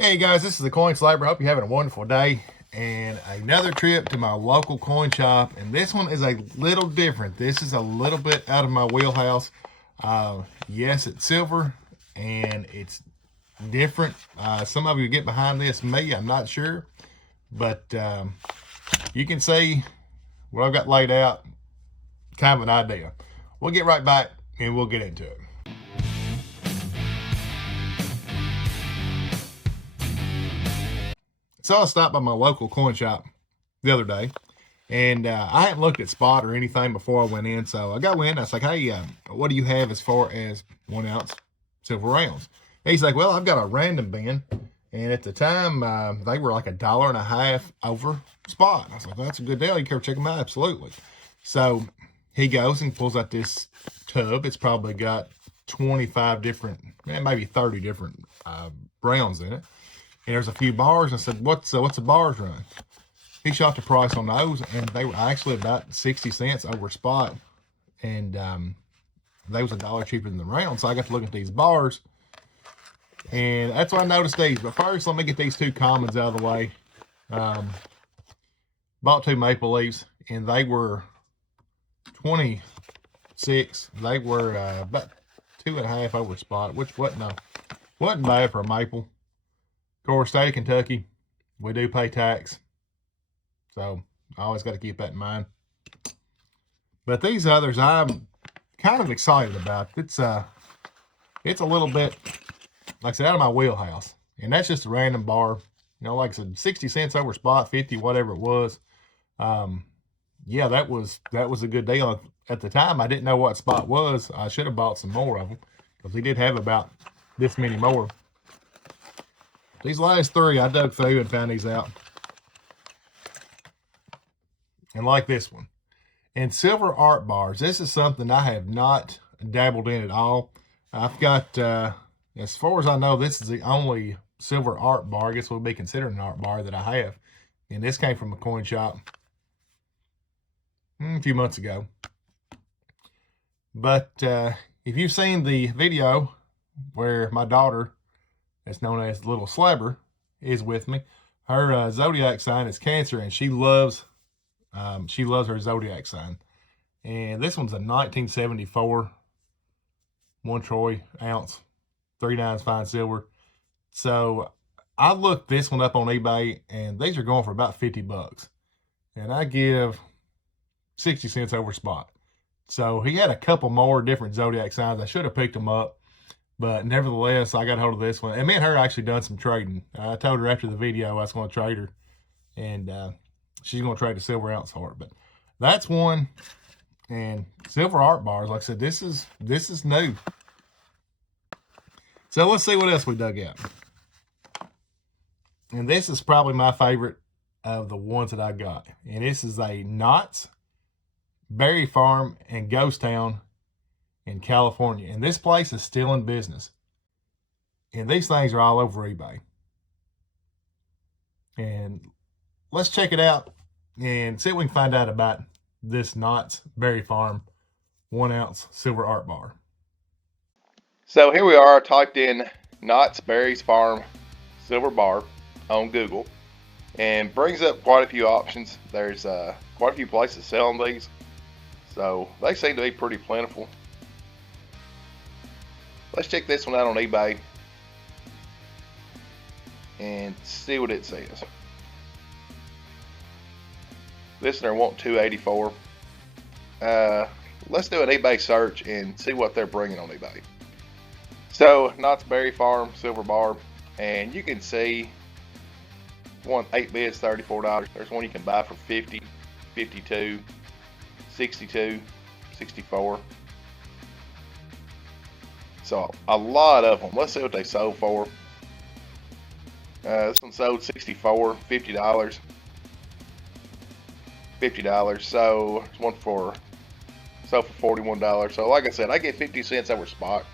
Hey guys, this is the Coin Sliber. Hope you're having a wonderful day. And another trip to my local coin shop. And this one is a little different. This is a little bit out of my wheelhouse. Yes, it's silver and it's different. Some of you get behind this, me, I'm not sure. But you can see what I've got laid out, kind of an idea. We'll get right back and we'll get into it. So I stopped by my local coin shop the other day, and I hadn't looked at spot or anything before I went in. So I go in. I was like, "Hey, what do you have as far as 1 ounce silver rounds?" And he's like, "Well, I've got a random bin." And at the time, they were like $1.50 over spot. I was like, well, "That's a good deal. You care to check them out?" Absolutely. So he goes and pulls out this tub. It's probably got 25 different, maybe 30 different rounds in it. And there's a few bars. I said, what's the bars run? He shot the price on those, and they were actually about 60 cents over spot. And they was $1 cheaper than the round. So I got to look at these bars. And that's when I noticed these. But first, let me get these two commons out of the way. Bought two maple leaves, and they were 26. They were about 2.5 over spot, which wasn't bad for a maple. Of course, state of Kentucky, we do pay tax, so I always got to keep that in mind. But these others, I'm kind of excited about. It's a little bit, like I said, out of my wheelhouse, and that's just a random bar. Like I said, 60 cents over spot, 50, whatever it was. Yeah, that was a good deal. At the time, I didn't know what spot was. I should have bought some more of them because he did have about this many more. These last three, I dug through and found these out. And like this one. And silver art bars. This is something I have not dabbled in at all. I've got, as far as I know, this is the only silver art bar, I guess would be considered an art bar, that I have. And this came from a coin shop a few months ago. But if you've seen the video where my daughter, that's known as Little Slabber, is with me. Her zodiac sign is Cancer, and she loves her zodiac sign. And this one's a 1974 1 troy ounce, 3/9 fine silver. So I looked this one up on eBay, and these are going for about $50. And I give 60 cents over spot. So he had a couple more different zodiac signs. I should have picked them up. But nevertheless, I got hold of this one. And me and her actually done some trading. I told her after the video I was going to trade her. And she's going to trade a silver ounce for it. But that's one. And silver art bars, like I said, this is new. So let's see what else we dug out. And this is probably my favorite of the ones that I got. And this is a Knott's Berry Farm in Ghost Town in California. And this place is still in business. And these things are all over eBay. And let's check it out and see what we can find out about this Knott's Berry Farm 1 ounce silver art bar. So here we are, typed in Knott's Berry Farm silver bar on Google, and brings up quite a few options. There's quite a few places selling these, so they seem to be pretty plentiful. Let's check this one out on eBay and see what it says. Listener want $284. Let's do an eBay search and see what they're bringing on eBay. So Knott's Berry Farm silver bar, and you can see one 8 bids, $34. There's one you can buy for $50, $52, $62, $64. So a lot of them. Let's see what they sold for. This one sold $64, $50, $50. So there's one sold for $41. So like I said, I get 50 cents over spot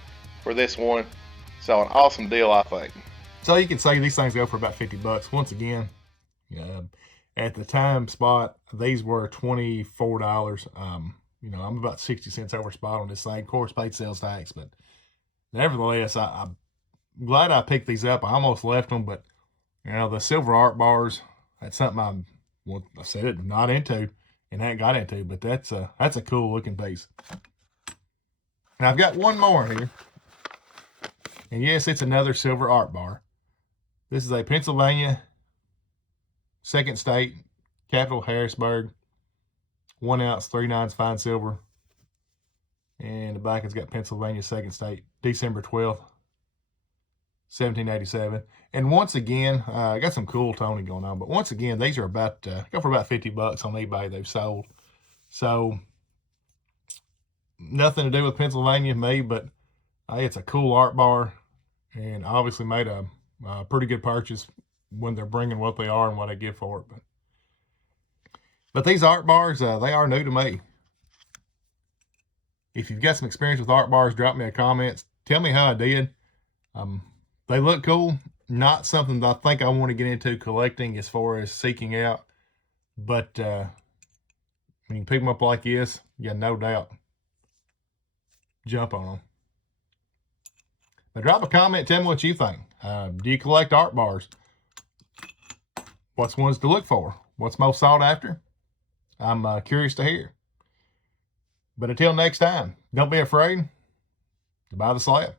for this one. So an awesome deal, I think. So you can say these things go for about $50. Once again, at the time spot, these were $24. I'm about 60 cents over spot on this thing. Of course, paid sales tax, but nevertheless, I'm glad I picked these up. I almost left them, but You know, the silver art bars, that's something I'm, well, I said it, not into and hadn't got into, but that's a cool looking piece. And I've got one more here. And yes, it's another silver art bar. This is a Pennsylvania 2nd State, capital Harrisburg, 1 ounce, 3/9 fine silver. And the back has got Pennsylvania 2nd State, December 12th, 1787. And once again, I got some cool toning going on, but once again, these are about, go for about $50 on eBay they've sold. So, nothing to do with Pennsylvania, me, but hey, it's a cool art bar, and obviously made a pretty good purchase when they're bringing what they are and what I give for it. But these art bars, they are new to me. If you've got some experience with art bars, drop me a comment. Tell me how I did. They look cool. Not something that I think I want to get into collecting as far as seeking out. But when you pick them up like this, yeah, no doubt, jump on them. But drop a comment. Tell me what you think. Do you collect art bars? What's ones to look for? What's most sought after? I'm curious to hear. But until next time, don't be afraid to buy the slab.